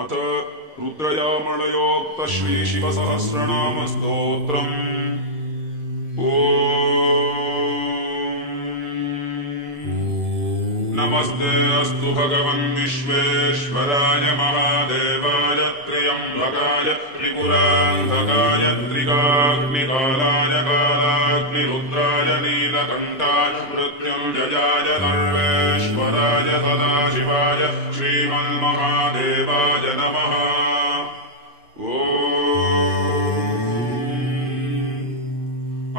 अथ रुद्रयामलयोक्त श्रीशिवसहस्रनामस्तोत्रम्। नमस्ते अस्तु भगवन् विश्वेश्वराय महादेवाय त्र्यम्बकाय त्रिपुरान्धकाय त्रिकाग्निकालाय कालाग्निरुद्राय नीलकण्ठाय मृत्युञ्जयाय सर्वेश्वराय सदाशिवाय श्रीमन्महादेवाय नमः।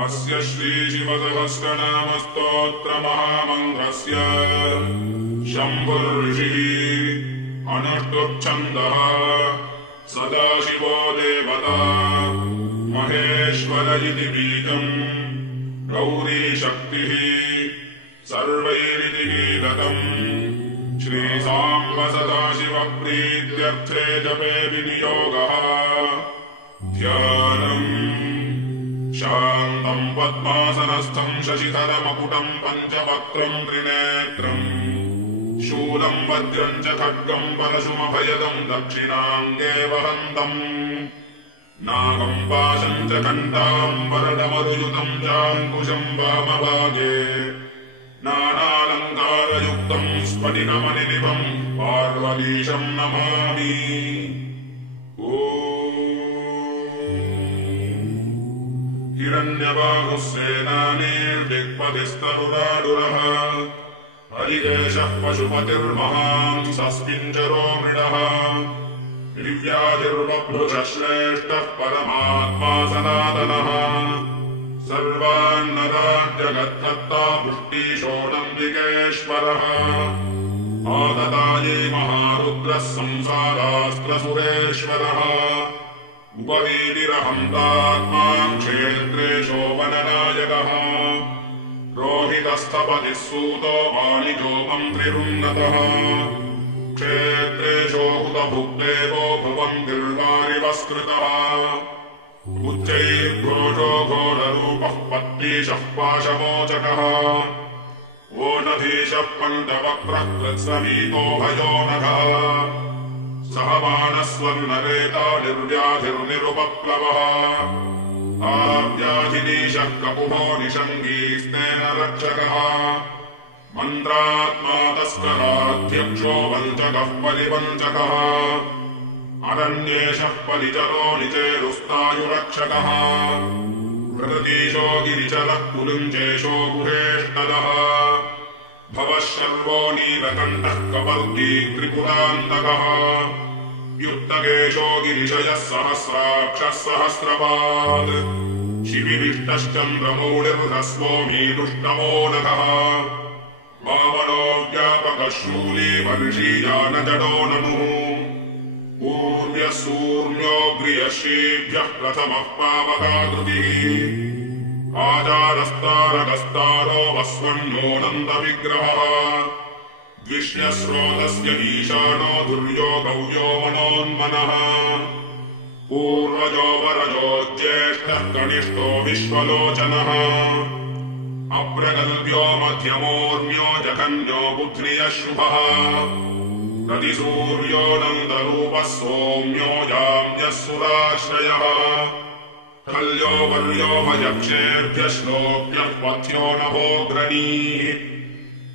अस्य श्रीशिवसहस्रनामस्तोत्रमहामन्त्रस्य शम्भुर्षिः अनुष्टुप्छन्दः सदाशिवो देवता महेश्वर इति बीजम् गौरीशक्तिः सर्वैरिति कीलकम् श्रीसाम्ब सदाशिवप्रीत्यर्थे जपे विनियोगः। ध्यानम् शान्तम् पद्मासनस्थम् शशिधरमकुटम् पञ्चवक्त्रम् त्रिनेत्रम् शूलम् वज्रम् च खड्गम् परशुमभयदम् दक्षिणाङ्गे वहन्तम् नागम् पाशम् च कण्ठाम् वरदमरुयुतम् चाङ्कुशम् वामभागे नानालङ्कारयुक्तम् स्फटिकमणिनिभम् पार्वतीशम् नमामि। हिरण्यबाहुस्सेनानीर्दिक्पतिस्तरुराडुरः हरिकेशः पशुपतिर्महान् सस्मिञ्जरो मृडः दिव्यातिर्बभ्रुषः श्रेष्ठः परमात्मा सनातनः सर्वान्नरान् जगत्कर्ता पुष्टिशोणम्बिकेश्वरः आददाये महारुद्रः संसारास्त्रसुरेश्वरः उपवीतिरहन्तात्मा क्षेत्रेशो वननायकः रोहितस्थपतिः सूतो वाणिजो मन्त्रिरुन्नतः क्षेत्रेशो हुतभुक्देवो भुवन्तिर्वारिवस्कृतः उच्चैर्घोषो घोररूपः पत्नीशः पाशमोचकः ओषधीशः पञ्चवक्त्रः कृत्सवीतो भयो नखः सहमानस्वर्णरेता निर्व्याधिर्निरुपप्लवः आव्याधिनीशः कपुहो निषङ्गीस्तेन रक्षकः मन्त्रात्मा तस्कराध्यक्षो वञ्चकः परिवञ्चकः अरण्येशः परिचरो निचेरुस्तायुरक्षकः प्रतीशो गिरिचरः कुलुञ्जेशो गुहेष्टदः भवः शर्वो नीलकण्ठः कपर्दी त्रिपुरान्तकः युक्तकेशो गिरिशयः सहस्राक्षः सहस्रपात् शिबिविष्टश्चन्द्रमौळिर्ह्रस्वो मीदुष्टमो नखः वामनो व्यापकः शूली वर्षीयानजडो नमुः पूर्व्यः सूर्योऽग्र्यः श्रीभ्यः प्रथमः पावकाकृतिः आचारस्तारकस्तारो वस्वन्नोऽनन्दविग्रहः द्विष्ण्यस्रोतस्य ईशानो दुर्यो गौयो मनोन्मनः पूर्वजो वरजो ज्येष्ठः कनिष्ठो विश्वलोचनः अप्रगल्भ्यो मध्यमोर्म्यो जघन्यो बुध्नियः शुभः प्रतिसूर्यो नन्दरूपः सौम्यो याम्यः सुराश्रयः कल्यो वर्यो भयक्षेभ्यः श्लोक्यः पथ्यो नभोग्रणीः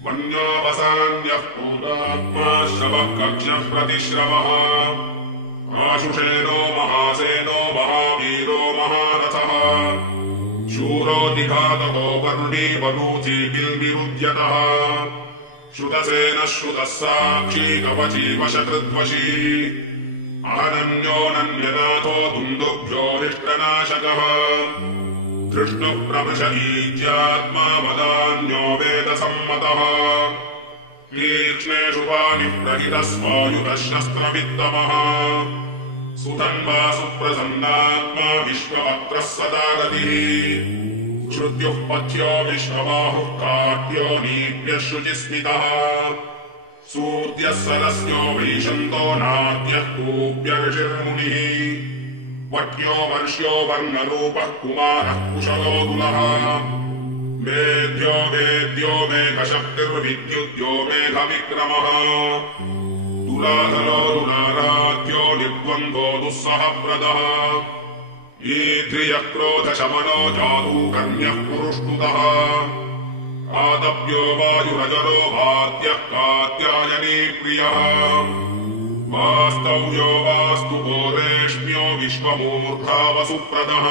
वन्यो वसान्यः पूतात्मा शवः कक्ष्यः प्रतिश्रवः आशुषेनो महासेनो महावीरो महारथः शूरो निघातको वर्णी वरूची बिल्बिरुद्यतः श्रुतसेनः श्रुतः साक्षी कवची वशकृद्वशी अनन्योऽनन्यनाथो दुन्दुभ्यो हिष्टनाशकः धृष्णुप्रभृशईज्यात्मा वदान्यो वेदसम्मतः तीक्ष्णेषु पाणिः प्रहितः स्वायुधः शस्त्रवित्तमः सुधन्वा सुप्रसन्नात्मा विश्ववक्त्रः सदा गतिः श्रुत्युः पथ्यो विश्वबाहुः काट्यो नीप्यः शुचिस्मितः सूर्यः सरस्यो वैशन्तो नाद्यः कूप्यर्षिर्मुनिः वट्यो वर्ष्यो वर्णरूपः कुमारः कुशलोदुलः मेध्यो वेद्यो मेघशक्तिर्विद्युद्यो मेघविक्रमः तुलाधरो तुलाराध्यो दुःसहप्रदः ईद्रियः क्रोधशमनो जातु कन्यः पुरुष्टुतः आतप्यो वायुरजरो भात्यः कात्यायनी प्रियः वास्तव्यो वास्तु रेष्म्यो विश्वमूर्धा वसुप्रदः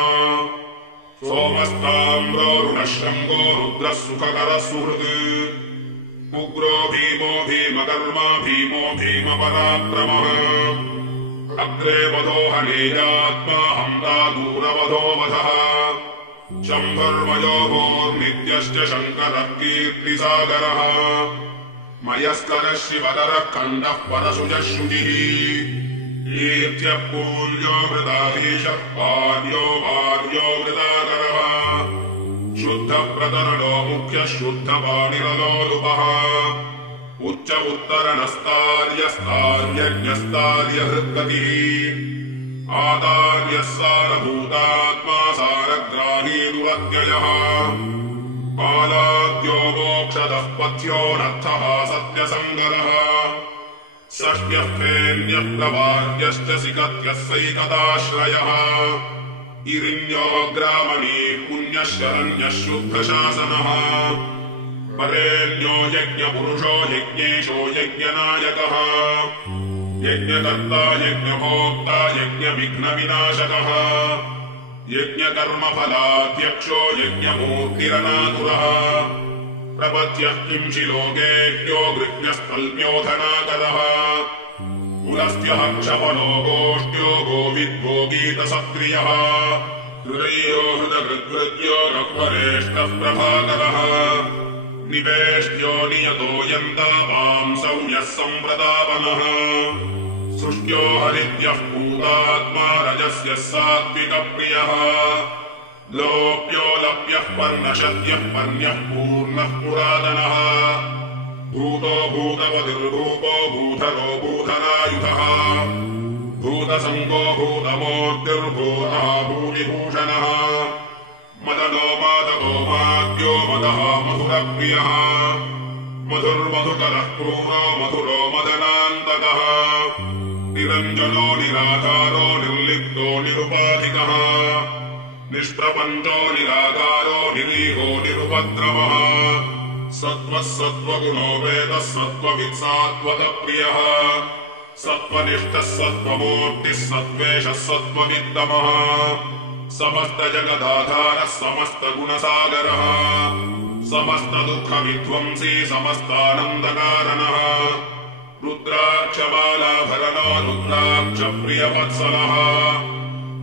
सोमस्ताम्रोरुणः शृङ्गो रुद्रः सुखकरः सुहृत् उग्रो भीमो भीमकर्मा भीमो भीमपराक्रमः अग्रे वधो हनेयात्मा हन्ता दूरवधो वधः शम्भर्मयो भोर्नित्यश्च शङ्करः कीर्तिसागरः मयस्करः शिवतरः खण्डः परशुजः शुचिः कीर्त्यः पूर्यो वृदाधीशः पार्यो वार्यो वृदाकरः शुद्धप्रतरणो मुख्यः शुद्धपाणिरलोलुपः उच्च उत्तरणस्तार्यस्तार्यज्ञस्तार्यहृद्गतिः आतार्यः सारभूतात्मा सारग्राही दुरत्ययः कालाद्यो मोक्षदः पथ्योऽनर्थः सत्यसङ्गरः षष्ट्यः प्रेम्यः प्रवार्यश्च सिकत्यः सैकताश्रयः इरिण्योऽग्रामणीः पुण्यः शरण्यः शुद्धशासनः परेण्यो यज्ञपुरुषो यज्ञेशो यज्ञनायकः यज्ञकर्ता यज्ञभोक्ता यज्ञविघ्नविनाशकः यज्ञकर्मफलाध्यक्षो यज्ञमूर्तिरनातुरः प्रपद्यः किंचि लोकेभ्यो गृह्यस्तल्प्यो धनाकरः पुलस्त्यः क्षपनो गोष्ठ्यो गोविद्भोगीतसत्क्रियः हृदयो हृदगृद्वृद्यो रघ्वरेष्ठः प्रभाकरः निवेष्ट्यो नियतो यन्तावांसौ यः सम्प्रतापनः सृष्ट्यो हरिद्यः पूतात्मा रजस्यः सात्विकप्रियः लोप्यो लप्यः पर्णशद्यः पर्ण्यः पूर्णः पुरातनः भूतो भूतपतिर्भूपो भूधरो भूधरायुधः भूतसङ्गो भूतमूर्तिर्भूतः भूमिभूषणः मदनो मादको माद्यो मदः मधुरप्रियः मधुर्मधुकरः क्रूरो मधुरो मदनान्तकः निरञ्जनो निराधारो निर्लिप्तो निरुपाधिकः निष्प्रपञ्चो निराकारो निरीहो निरुपद्रवः सत्त्वः सत्त्वगुणो वेदः सत्त्ववित्सात्वतप्रियः सत्त्वनिष्ठः सत्त्वमूर्तिः सत्त्वेषः सत्त्ववित्तमः समस्तजगदाधारः समस्तगुणसागरः समस्तदुःखविध्वंसी समस्तानन्दकारणः रुद्राक्षमालाभरणो रुद्राक्षप्रियवत्सलः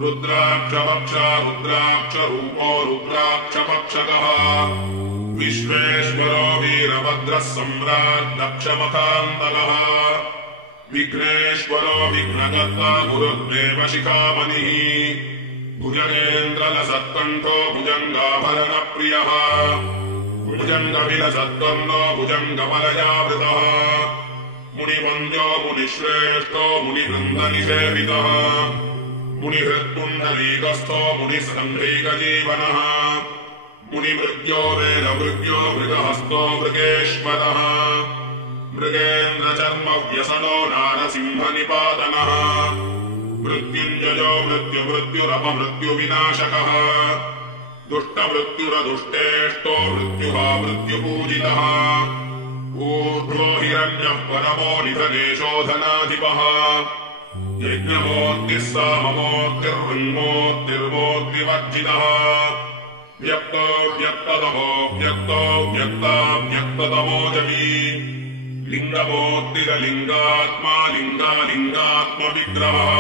रुद्राक्षपक्षा रुद्राक्षरूपो रुद्राक्षपक्षकः विश्वेश्वरो वीरभद्रः सम्राट् दक्षमथान्तकः विघ्नेश्वरो विघ्नकर्ता गुरुर्देव शिखामणिः भुजगेन्द्रलसत्कण्ठो भुजङ्गाभरणप्रियः भुजङ्गविलसद्वर्णो भुजङ्गमलयावृतः मुनिवन्द्यो मुनिश्रेष्ठो मुनिवृन्दनिसेवितः मुनिहृत्पुण्डरीकस्थो मुनिसङ्घैकजीवनः मुनिमृग्यो वेदमृग्यो मृगहस्तो मृगेश्वरः मृगेन्द्रचर्मव्यसनो नारसिंहनिपातनः मृत्युञ्जयो मृत्युमृत्युरपमृत्युविनाशकः दुष्टमृत्युरदुष्टेष्टो मृत्युः मृत्युपूजितः ऊर्ध्वो हिरण्यः परमो निधनेशोधनाधिपः यज्ञमूर्तिः साममूर्तिर्वृङ्मूर्तिर्मूर्तिवर्जितः व्यक्तो व्यक्ततमो व्यक्तो व्यक्ता व्यक्ततमोजवी लिङ्गमूर्तिरलिङ्गात्मा लिङ्गालिङ्गात्मविग्रहः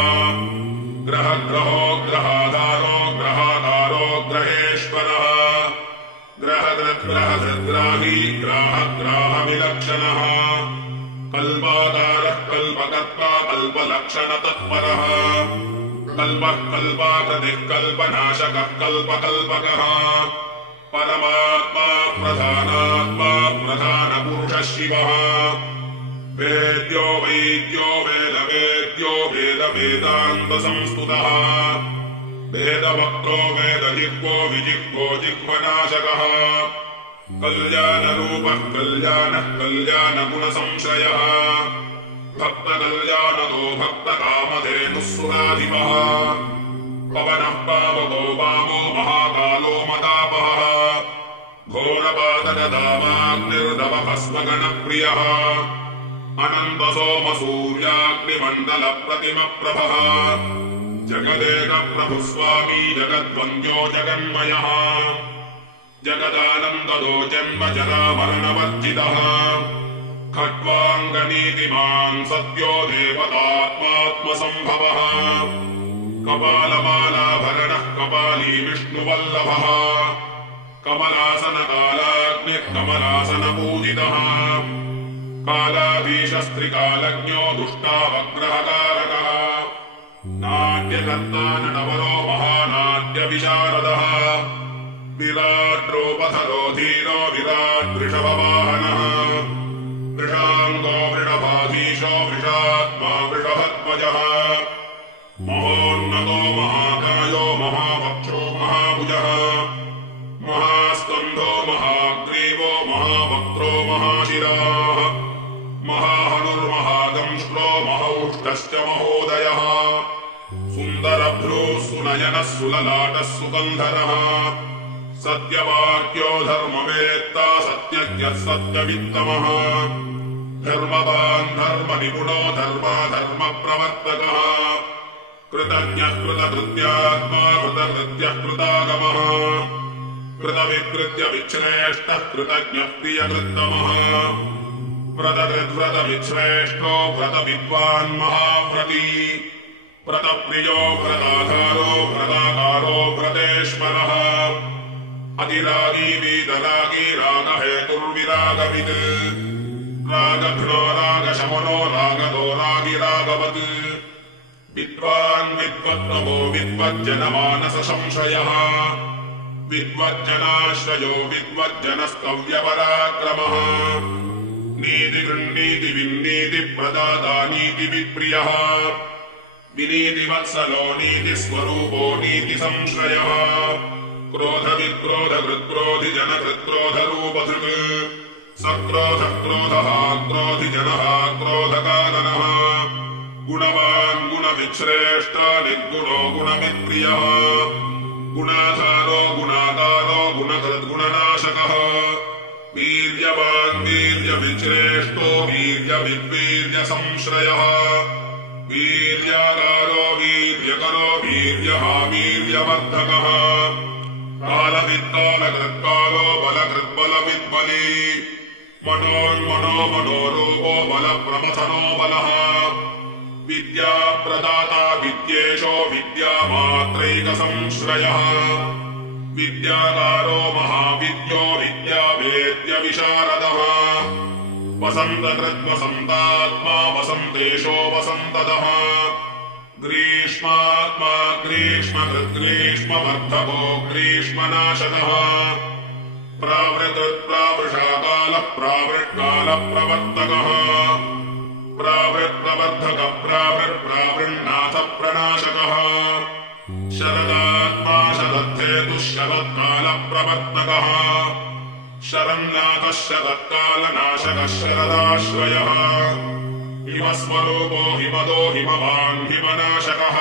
ग्रहग्रहो ग्रहाधारो ग्रहाधारो ग्रहेश्वरः ग्रहग्रहग्राही ग्राहग्राहविलक्षणः कल्पाकारः कल्पकर्ता कल्पलक्षणतत्परः कल्पः कल्पाकृतिः कल्पनाशकः कल्पकल्पकः परमात्मा प्रधानात्मा प्रधानपुरुषः शिवः वेद्यो वैद्यो वेदवेद्यो वेदवेदान्तसंस्तुतः वेदवक्तो वेदजिह्वो विजिह्वो जिह्वनाशकः कल्याणरूपः कल्याणः कल्याणगुणसंश्रयः भक्तकल्याणदो भक्तकामधेनुः सुराधिपः पवनः पावको वामो महाकालो मदापहः घोरपातजदावाग्निर्दवभस्मगणप्रियः अनन्तसोमसूर्याग्निमण्डलप्रतिमप्रभः जगदेकप्रभुस्वामी जगद्वन्द्यो जगन्मयः जगदानन्ददो जन्म जरामरणवर्जितः खट्वाङ्गनीतिमान् सत्यो देवतात्मात्मसम्भवः कपालमालाभरणः कपाली विष्णुवल्लभः कमलासनकालाग्निः कमलासनपूजितः कालाधीशस्त्रिकालज्ञो दुष्टावग्रहकारकः नाट्यकर्ता नटवरो महानाट्यविशारदः विराट्रोपधरो धीरो विराट्वृषभवाहनः वृषाङ्गो वृषभाधीशो वृषात्मा वृषभध्वजः महोन्नतो महाकायो महावक्षो महाभुजः महास्कन्धो महाग्रीवो महावक्त्रो महाशिराः महाहनुर्महादंष्ट्रो महौष्टश्च महोदयः सुन्दरभ्रूः सुनयनः सुललाटः सुगन्धरः सत्यवाक्यो धर्मवेत्ता सत्यज्ञः सत्यवित्तमः धर्मवान् धर्मनिपुणो धर्मप्रवर्तकः कृतज्ञः कृतकृत्यात्मा कृतकृत्यः कृतागमः कृतविकृत्य विच्छ्रेष्टः कृतज्ञः प्रियकृत्तमः व्रतकृद्व्रतविच्छ्रेष्टो व्रतविद्वान् महाव्रती व्रतप्रियो व्रताधारो व्रताकारो व्रतेश्वरः अधिरागी वीतरागी रागहेतुर्विरागवित् रागघ्नो रागशमनो रागदो रागिरागवत् विद्वान् विद्वत्तमो विद्वज्जनमानसंशयः विद्वज्जनाश्रयो विद्वज्जनस्तव्यपराक्रमः नीतिगृह्णीतिविन्नीतिप्रदाता नीतिविप्रियः विनीतिवत्सलो नीतिस्वरूपो नीतिसंश्रयः क्रोधविक्रोधकृत्क्रोधिजनकृत्क्रोधरूपधृक् सक्रोधः क्रोधः क्रोधिजनः क्रोधकाननः गुणवान् गुणविच्छ्रेष्ट निर्गुणो गुणविप्रियः गुणाधारो गुणाकारो गुणकृद्गुणनाशकः वीर्यवान् वीर्यविच्छ्रेष्टो वीर्यविद्वीर्यसंश्रयः वीर्यागारो वीर्यकरो वीर्यः वीर्यवर्धकः कालवित्तालकृत्कालो बलकृद्बलविद्बली मनोन्मनो मनोरूपो बलप्रमथनो बलः विद्याप्रदाता विद्येशो विद्यामात्रैकसंश्रयः विद्याकारो महाविद्यो विद्यावेद्यविशारदः वसन्तकृद्वसन्तात्मा वसन्तेशो वसन्तदः ग्रीष्मात्मा ग्रीष्मकृद्ग्रीष्मवर्धको ग्रीष्मनाशकः प्रावृतप्रावृषाकालः प्रावृत्कालप्रवर्तकः प्रावृत्प्रवर्धकः प्रावृत्प्रावृन्नाथप्रणाशकः शरदात्मा शरद्धेतुः शरत्कालप्रवर्तकः शरन्नाथः शरत्कालनाशकः शरदाश्रयः हिमस्वरूपो हिमदो हिमवान् हिमनाशकः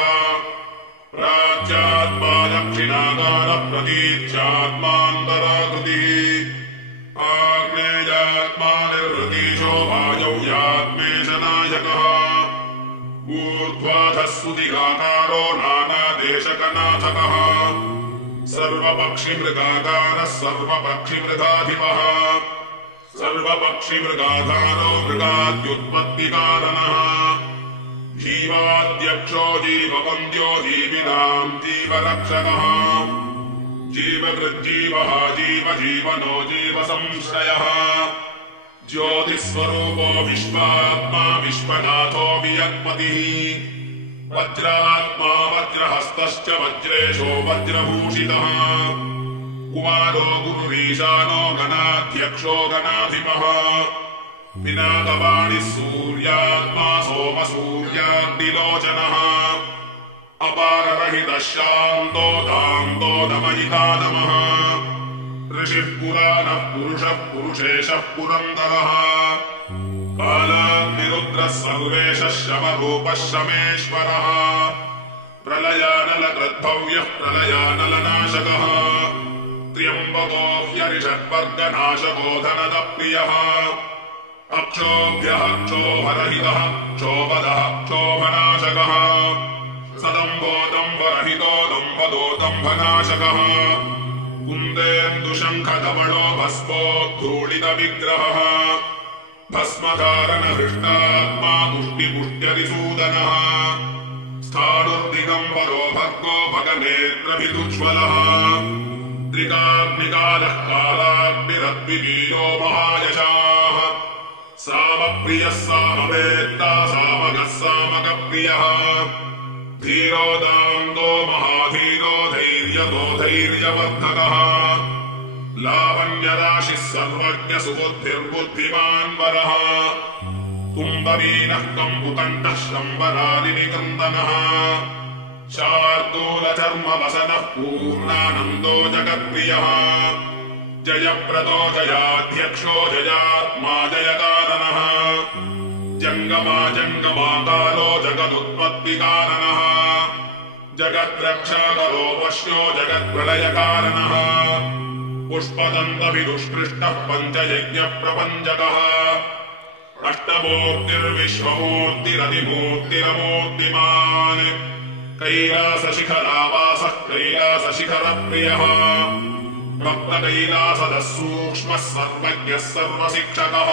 प्राच्यात्मा दक्षिणाकारः प्रतीच्यात्मान्तराकृतिः आग्नेयात्मा निर्वृतीशो वायौ यात्मेशनाशकः ऊर्ध्वाधः सुदिगाकारो नानादेशकनाथकः सर्वपक्षिमृगाकारः सर्वपक्षिमृगाधिपः सर्वपक्षिमृगाधारो मृगाद्युत्पत्तिकारणः जीवाध्यक्षो जीववन्द्यो जीविनाम् जीवरक्षकः जीवकृज्जीवः जीवजीवनो जीवसंश्रयः ज्योतिस्वरूपो विश्वात्मा विश्वनाथो वियत्पतिः वज्रात्मा वज्रहस्तश्च वज्रेशो वज्रभूषितः कुमारो गुरुरीशानो गणाध्यक्षो गणाधिपः पिनाकवाणिः सूर्यात्मा सोमसूर्याग्निलोचनः अपाररहितः शान्तो दान्तो दमयितादमः ऋषिः पुराणः पुरुषः पुरुषेशः पुरन्दरः कालाग्निरुद्रः सर्वेशः शमरूपः शमेश्वरः प्रलयानलकृद्भव्यः प्रलयानलनाशकः त्र्यम्बको ह्यरिषद्वर्गनाशको धनदप्रियः अक्षोभ्यः क्षोभरहितः क्षोभदः क्षोभनाशकः सदम्भो दम्भरहितो दम्भदो दम्भनाशकः कुन्देन्दुशङ्खधवलो भस्मोद्धूलितविग्रहः भस्मधारणहृष्टात्मा तुष्टिपुष्ट्यरिसूदनः स्थाणुर्दिगम्बरो भर्गो भगनेत्रभिदुज्ज्वलः त्रिकाग्निकालः कालाग्निरद्विवीरो महायशाः सामप्रियः सामवेत्ता सामगः सामकप्रियः धीरो दान्तो महाधीरो धैर्यतो धैर्यवर्धकः लावण्यराशिः सर्वज्ञ सुबुद्धिर्बुद्धिमान् वरः कुम्भवीनः कम्बुकण्ठः शम्बरादिनिकन्दनः शार्दूलचर्मवसनः पूर्णानन्दो जगत्प्रियः जयप्रदो जयाध्यक्षो जयात्मा जयकारणः जङ्गमा जङ्गमाकारो जगदुत्पत्तिकारणः जगद्रक्षाकरो वश्यो जगत्प्रलयकारणः पुष्पदन्तविदुष्कृष्टः पञ्चयज्ञप्रपञ्चकः अष्टमूर्तिर्विश्वमूर्तिरतिमूर्तिरमूर्तिमान् कैलासशिखरावासः कैलासशिखरप्रियः रक्तकैलासदः सूक्ष्मः सर्वज्ञः सर्वशिक्षकः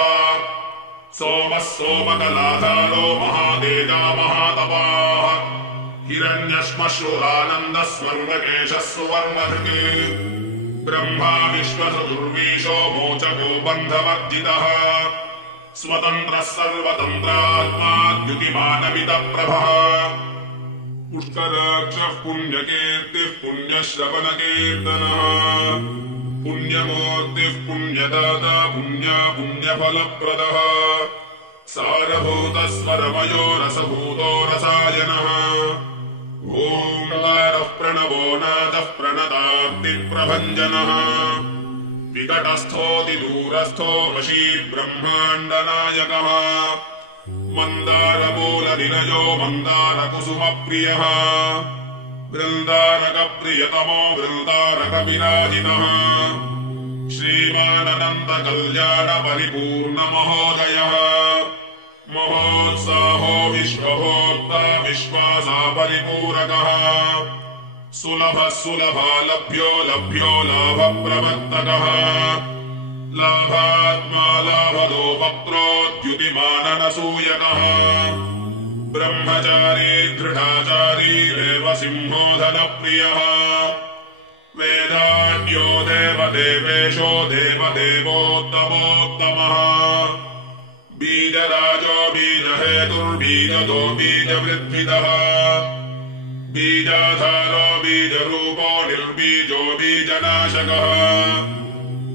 सोमः सोमकलाधारो महातेजा महातपाः हिरण्यश्मश्रुरानन्दः स्वर्णकेशः सुवर्णधृक् ब्रह्मा विश्वसुर्वीशो मोचको बन्धवर्जितः स्वतन्त्रः सर्वतन्त्रात्मा द्युतिमानमितप्रभः पुष्कराक्षः पुण्यकीर्तिः पुण्यश्रवणकीर्तनः पुण्यमूर्तिः पुण्यदाता पुण्यफलप्रदः सारभूतस्वरमयो रसभूतो रसायनः ओङ्कारः प्रणवो नादः प्रणतार्तिप्रभञ्जनः विकटस्थोऽतिदूरस्थो वशी ब्रह्माण्डनायकः मन्दारमूलनिलयो मन्दारकुसुमप्रियः वृन्दारकप्रियतमो वृन्दारकविराजितः श्रीमानन्दकल्याणपरिपूर्णमहोदयः महोत्साहो विश्वभोक्ता विश्वासापरिपूरकः सुलभः सुलभालभ्यो लभ्यो लाभप्रवर्तकः लाभात्मा लाभदो वक्त्रोद्युतिमाननसूयकः ब्रह्मचारी दृढाचारी देवसिंहोधनप्रियः वेदाढ्यो देवदेवेशो देवदेवोत्तमोत्तमः बीजराजो बीजहेतुर्बीजदो बीजवृद्धिदः बीजाधारो बीजरूपो निर्बीजो बीजनाशकः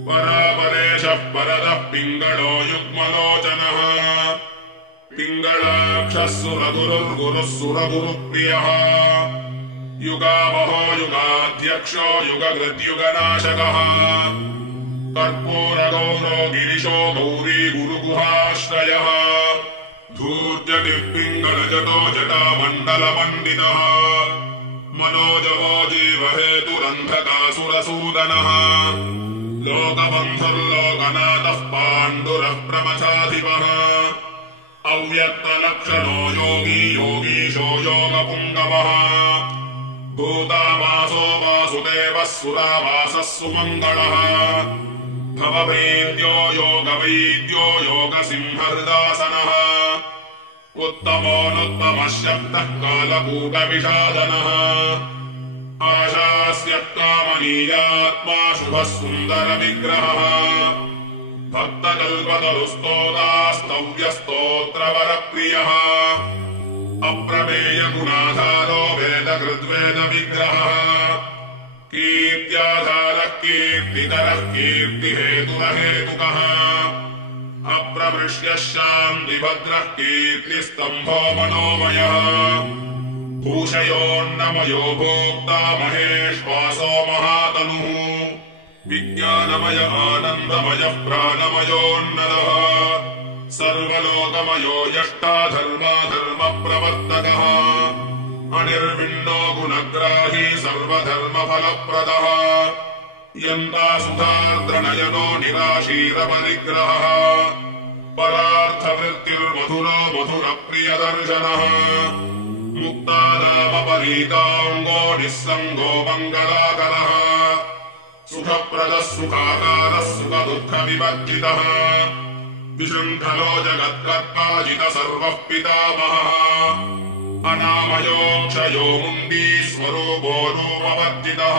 परापरेशः परतः पिङ्गळो युग्मलोचनः पिङ्गळाक्षः सुरगुरुर्गुरुः सुरगुरुप्रियः युगावहो युगाध्यक्षो युगकृद्युगनाशकः कर्पूरगौरो गिरिशो गौरी गुरुगुहाश्रयः धूर्जटिः पिङ्गळजटो जटामण्डलमण्डितः मनोजवो जीवहेतुरन्धकासुरसूदनः लोकबन्धुर्लोकनाथः पाण्डुरः प्रमथाधिपः अव्यक्तलक्षणो योगी योगीशो योगपुङ्गवः भूतावासो वासुदेवः सुरावासः सुमङ्गलः भवभेद्यो योगवैद्यो योगसिंहर्दासनः उत्तमोऽनुत्तमः शब्दः कालकूटविषादनः आशास्य कामनीयात्मा शुभः सुन्दरविग्रहः भक्तकल्पतरुस्तोतास्तव्यस्तोत्रवरप्रियः अप्रमेयगुणाधारो वेदकृद्वेदविग्रहः कीर्त्याधारः कीर्तिकरः कीर्तिहेतुरहेतुकः अप्रमृष्यः शान्तिभद्रः कीर्तिस्तम्भो मनोमयः भूषयोन्नमयो भोक्ता महेश्वासो महातनुः विज्ञानमय आनन्दमयः प्राणमयोन्नदः सर्वलोकमयो यष्टा धर्माधर्मप्रवर्तकः अनिर्विण्णो गुणग्राही सर्वधर्मफलप्रदः यन्तासुधार्द्रनयनो निराशीरपरिग्रहः परार्थवृत्तिर्मधुरो मधुरप्रियदर्शनः मुक्तादामपरीताङ्गो निःसङ्गो मङ्गलाकरः सुखप्रदः सुखाकारः सुखदुःखविवर्जितः विशृङ्खलो जगत्कर्ता सर्वः पितामहः अनामयोऽक्षयो मुण्डी स्वरूपो रूपवर्जितः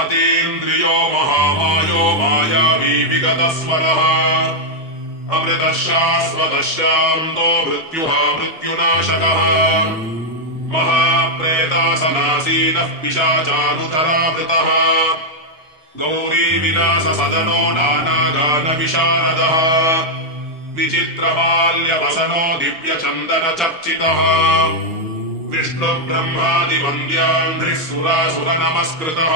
अतीन्द्रियो महामायो मायावी विगतस्वरः अमृतः शाश्वतः शान्तो मृत्युः मृत्युनाशकः महाप्रेतासनासीनः पिशाचानुधरावृतः गौरीविलाससदनो नानागानविशारदः विचित्रबाल्यवसनो दिव्यचन्दनचर्चितः विष्णुब्रह्मादिवन्द्यान्ध्रिः सुरासुरनमस्कृतः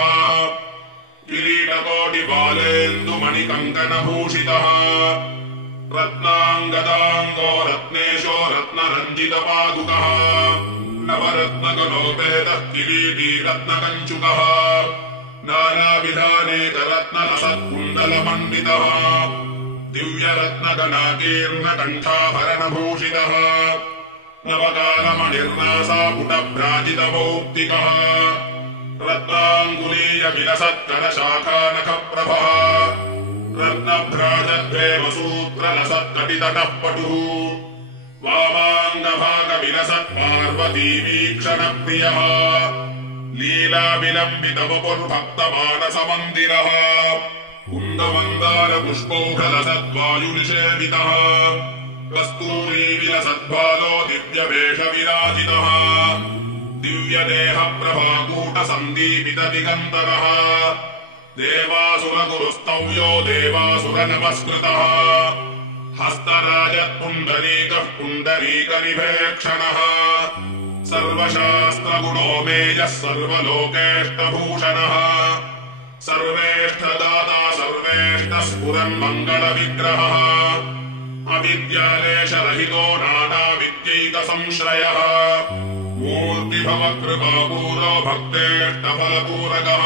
किरीटकोटिबालेन्दुमणिकङ्कणभूषितः रत्नाङ्गदाङ्गो रत्नेशो रत्नरञ्जितपादुकः नवरत्नगणोपेतः किरीटी रत्नकञ्चुकः नानाविधानेकरत्नलसत्कुण्डलमण्डितः दिव्यरत्नगणाकीर्णकण्ठाभरणभूषितः नवकालमणिर्नासापुटभ्राजितमौक्तिकः रत्नाङ्गुलीयविलसत्करशाखानखप्रभः रत्नभ्राजद्वेमसूत्रलसत्कटितटः पटुः वामाङ्गभागविलसत्पार्वतीवीक्षणप्रियः लीलाविलम्बितवपुर्भक्तमानसमन्दिरः कुन्दमन्दारपुष्पौघलसद्वायुनिषेवितः कस्तूरीविलसद्भालो दिव्यवेषविराजितः दिव्यदेहप्रभाकूटसन्दीपितदिगन्तरः देवासुरगुरुस्तव्यो देवासुरनमस्कृतः हस्तराजत्पुण्डरीकः पुण्डरीकनिभेक्षणः सर्वशास्त्रगुणोमेयः सर्वलोकेष्टभूषणः सर्वेष्टदाता सर्वेष्टस्फुरन्मङ्गलविग्रहः अविद्यालेशरहितो नानाविद्यैकसंश्रयः मूर्तिभवकृपापूरो भक्तेष्टफलपूरकः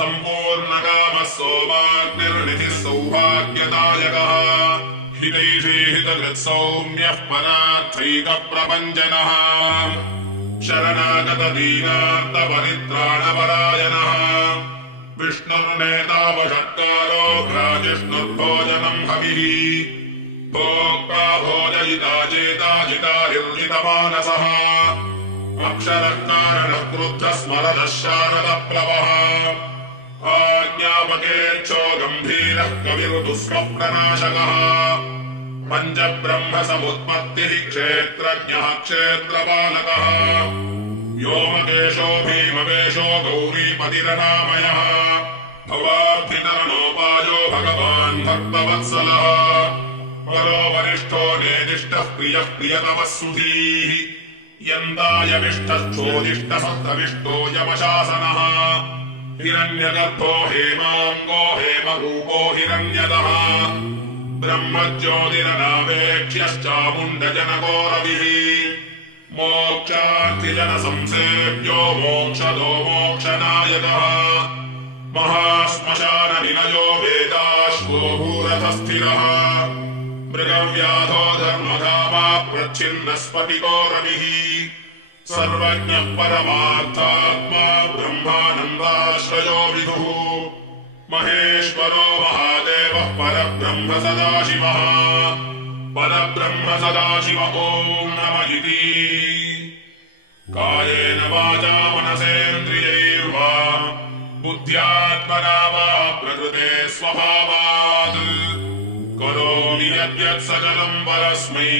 सम्पूर्णकामः सोमाग्निर्निधिः सौभाग्यदायकः हितैषीहितकृत्सौम्यः परार्थैकप्रपञ्चनः शरणागतदीनार्तपरित्राणपरायणः विष्णुर्नेतावषट्कारो भ्राजिष्णुर्भोजनम् हविः भोक्ता भोजयिता चेता जिताहिर्जितमानसः अक्षरः कारणः क्रुद्धः स्मरदः शारदप्लवः आज्ञापकेच्छो गम्भीरः कविर्दुःस्वप्ननाशकः पञ्चब्रह्मसमुत्पत्तिः क्षेत्रज्ञः क्षेत्रपालकः व्योमकेशो भीमवेशो गौरीपतिरनामयः भवाब्धितरणोपायो भगवान् भक्तवत्सलः परो वरिष्ठो नेदिष्टः प्रियः प्रियतमः सुधीः यन्दायमिष्टश्चोदिष्टसन्तविष्टो यमशासनः हिरण्यगर्भो हेमाङ्गो हेमरूपो हिरण्यदः ब्रह्मज्योतिरनावेक्ष्यश्चामुण्डजनको रविः मोक्षार्थिजनसंसेव्यो मोक्षदो मोक्षनायकः महाश्मशाननिलयो वेदाश्वो भूरथस्थिरः मृगव्याधो धर्मधामा प्रच्छिन्नस्फटिको रविः सर्वज्ञः परमार्थात्मा ब्रह्मानन्दाश्रयो विदुः महेश्वरो महादेवः परब्रह्म सदाशिवः परब्रह्म सदाशिव ॐ नमः इति कायेन वाचा मनसेन्द्रियैर्वा बुद्ध्यात्मना वा प्रकृते स्वभावात् करोमि यद्यत् सकलम् परस्मै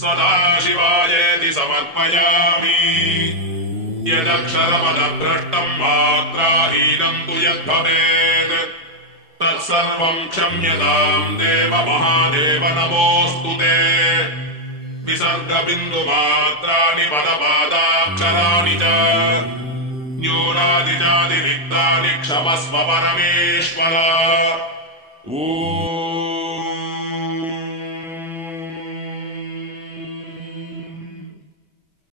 सदाशिवायेति समर्पयामि यदक्षरपदभ्रष्टम् मात्राहीनम् तु यद्भवेत् तत्सर्वम् क्षम्यताम् देव महादेव नमोऽस्तु ते विसर्गबिन्दुमात्राणि पदपादाक्षराणि च न्यूनादिजातिरिक्तानि क्षमस्व परमेश्वर।